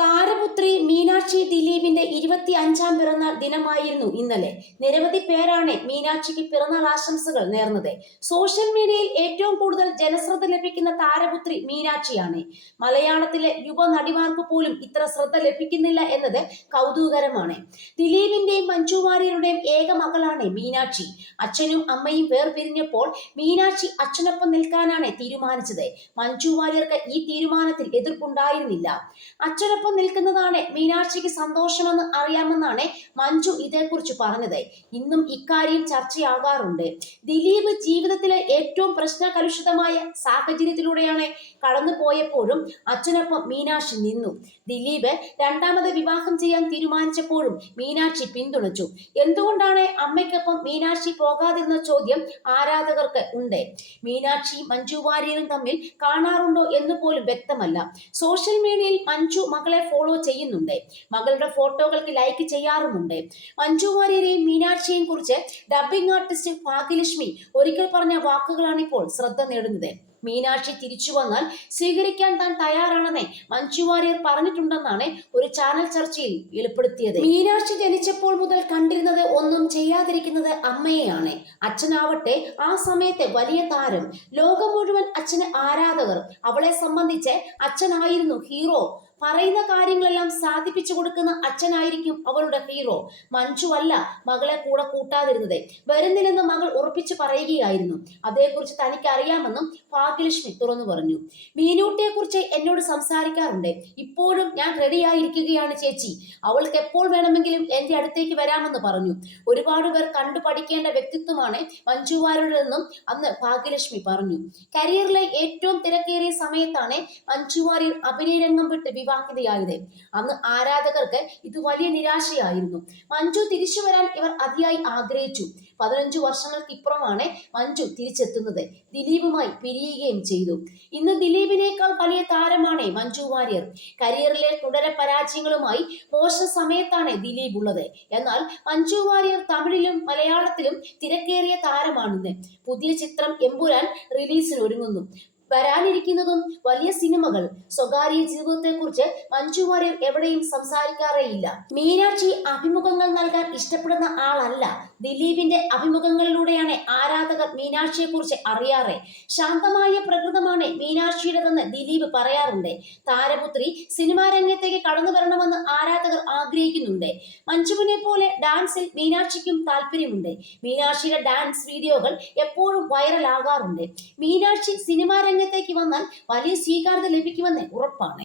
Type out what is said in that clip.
താരപുത്രി മീനാക്ഷി ദിലീപിന്റെ ഇരുപത്തി അഞ്ചാം പിറന്നാൾ ദിനമായിരുന്നു ഇന്നലെ. നിരവധി പേരാണ് മീനാക്ഷിക്ക് പിറന്നാൾ ആശംസകൾ നേർന്നത്. സോഷ്യൽ മീഡിയയിൽ ഏറ്റവും കൂടുതൽ ജനശ്രദ്ധ ലഭിക്കുന്ന താരപുത്രി മീനാക്ഷിയാണ്. മലയാളത്തിലെ യുവ നടിമാർക്ക് പോലും ഇത്ര ശ്രദ്ധ ലഭിക്കുന്നില്ല എന്നത് കൗതുകകരമാണ്. ദിലീപിന്റെയും മഞ്ജു വാര്യരുടെയും ഏക മകളാണ് മീനാക്ഷി. അച്ഛനും അമ്മയും വേർപിരിഞ്ഞപ്പോൾ മീനാക്ഷി അച്ഛനൊപ്പം നിൽക്കാനാണ് തീരുമാനിച്ചത്. മഞ്ജു വാര്യർക്ക് ഈ തീരുമാനത്തിൽ എതിർപ്പുണ്ടായിരുന്നില്ല. അച്ഛനൊപ്പം നിൽക്കുന്നതാണ് മീനാക്ഷിക്ക് സന്തോഷമെന്ന് അറിയാമെന്നാണ് മഞ്ജു ഇതേക്കുറിച്ച് പറഞ്ഞത്. ഇന്നും ഇക്കാര്യം ചർച്ചയാകാറുണ്ട്. ദിലീപ് ജീവിതത്തിലെ ഏറ്റവും പ്രശ്നകലുഷിതമായ സാഹചര്യത്തിലൂടെയാണ് കടന്നുപോയപ്പോഴും അച്ഛനൊപ്പം മീനാക്ഷി നിന്നു. ദിലീപ് രണ്ടാമത് വിവാഹം ചെയ്യാൻ തീരുമാനിച്ചപ്പോഴും മീനാക്ഷി പിന്തുണച്ചു. എന്തുകൊണ്ടാണ് അമ്മയ്ക്കൊപ്പം മീനാക്ഷി പോകാതിരുന്ന ചോദ്യം ആരാധകർക്ക് ഉണ്ട്? മീനാക്ഷി മഞ്ജു വാര്യരും തമ്മിൽ കാണാറുണ്ടോ എന്ന് പോലും വ്യക്തമല്ല. സോഷ്യൽ മീഡിയയിൽ മഞ്ജു മകളെ ഫോളോ ചെയ്യുന്നുണ്ട്. മകളുടെ ഫോട്ടോകൾക്ക് ലൈക്ക് ചെയ്യാറുമുണ്ട്. മഞ്ജു വാര്യരെയും മീനാക്ഷിയെയും കുറിച്ച് ഡബ്ബിംഗ് ആർട്ടിസ്റ്റ് ഭാഗ്യലക്ഷ്മി ഒരിക്കൽ പറഞ്ഞ വാക്കുകളാണ് ഇപ്പോൾ ശ്രദ്ധ നേടുന്നത്. മീനാക്ഷി തിരിച്ചു വന്നാൽ സ്വീകരിക്കാൻ താൻ തയ്യാറാണെന്ന് മഞ്ജു വാര്യർ പറഞ്ഞിട്ടുണ്ടെന്നാണ് ഒരു ചാനൽ ചർച്ചയിൽ വെളിപ്പെടുത്തിയത്. മീനാക്ഷി ജനിച്ചപ്പോൾ മുതൽ കണ്ടിരുന്നത് ഒന്നും ചെയ്യാതിരിക്കുന്നത് അമ്മയെയാണ്. അച്ഛനാവട്ടെ ആ സമയത്തെ വലിയ താരം. ലോകം മുഴുവൻ അച്ഛന് ആരാധകർ. അവളെ സംബന്ധിച്ച് അച്ഛനായിരുന്നു ഹീറോ പറയുന്ന കാര്യങ്ങളെല്ലാം സാധിപ്പിച്ചു കൊടുക്കുന്ന അച്ഛനായിരിക്കും അവളുടെ ഹീറോ. മഞ്ജു അല്ല മകളെ കൂടെ കൂട്ടാതിരുന്നത്. വരുന്നില്ലെന്ന് മകൾ ഉറപ്പിച്ചു പറയുകയായിരുന്നു. അതേക്കുറിച്ച് തനിക്ക് അറിയാമെന്നും ഭാഗ്യലക്ഷ്മി തുറന്നു പറഞ്ഞു. മീനൂട്ടിയെ കുറിച്ച് എന്നോട് സംസാരിക്കാറുണ്ട്. ഇപ്പോഴും ഞാൻ റെഡിയായിരിക്കുകയാണ് ചേച്ചി. അവൾക്ക് എപ്പോൾ വേണമെങ്കിലും എന്റെ അടുത്തേക്ക് വരാമെന്ന് പറഞ്ഞു. ഒരുപാട് പേർ കണ്ടു പഠിക്കേണ്ട വ്യക്തിത്വമാണ് മഞ്ജുവാരുടെതെന്നും അന്ന് ഭാഗ്യലക്ഷ്മി പറഞ്ഞു. കരിയറിലെ ഏറ്റവും തിരക്കേറിയ സമയത്താണ് മഞ്ജുവാരിൽ അഭിനയരംഗം വിട്ട് വിവാഹിതയായത് അന്ന് ആരാധകർക്ക് ഇത് വലിയ നിരാശയായിരുന്നു. മഞ്ജു തിരിച്ചു വരാൻ ഇവർ അതിയായി ആഗ്രഹിച്ചു. പതിനഞ്ചു വർഷങ്ങൾക്കിപ്പുറമാണ് മഞ്ജു തിരിച്ചെത്തുന്നത്. ദിലീപുമായി പിരിയുകയും ചെയ്തു. ഇന്ന് ദിലീപിനേക്കാൾ വലിയ താരമാണ് മഞ്ജു വാര്യർ. കരിയറിലെ തുടരെ പരാജയങ്ങളുമായി മോശം സമയത്താണ് ദിലീപ് ഉള്ളത്. എന്നാൽ മഞ്ജു വാര്യർ തമിഴിലും മലയാളത്തിലും തിരക്കേറിയ താരമാണെന്ന്. പുതിയ ചിത്രം എമ്പുരാൻ റിലീസിന് ഒരുങ്ങുന്നു വരാനിരിക്കുന്നതും വലിയ സിനിമകൾ. സ്വകാര്യ ജീവിതത്തെക്കുറിച്ച് മഞ്ജു വാര്യർ എവിടെയും സംസാരിക്കാറേയില്ല. മീനാക്ഷി അഭിമുഖങ്ങൾ നൽകാൻ ഇഷ്ടപ്പെടുന്ന ആളല്ല. ദിലീപിന്റെ അഭിമുഖങ്ങളിലൂടെയാണ് ആരാധകർ മീനാക്ഷിയെ കുറിച്ച് അറിയാറ്. ശാന്തമായ പ്രകൃതമാണ് മീനാക്ഷിയുടെതെന്ന് ദിലീപ് പറയാറുണ്ട്. താരപുത്രി സിനിമാ രംഗത്തേക്ക് കടന്നു വരണമെന്ന് ആരാധകർ ആഗ്രഹിക്കുന്നുണ്ട്. മഞ്ജുവിനെ പോലെ ഡാൻസിൽ മീനാക്ഷിക്കും താല്പര്യമുണ്ട്. മീനാക്ഷിയുടെ ഡാൻസ് വീഡിയോകൾ എപ്പോഴും വൈറലാകാറുണ്ട്. മീനാക്ഷി സിനിമാ രംഗത്തേക്ക് വന്നാൽ വലിയ സ്വീകാര്യത ലഭിക്കുമെന്ന് ഉറപ്പാണ്.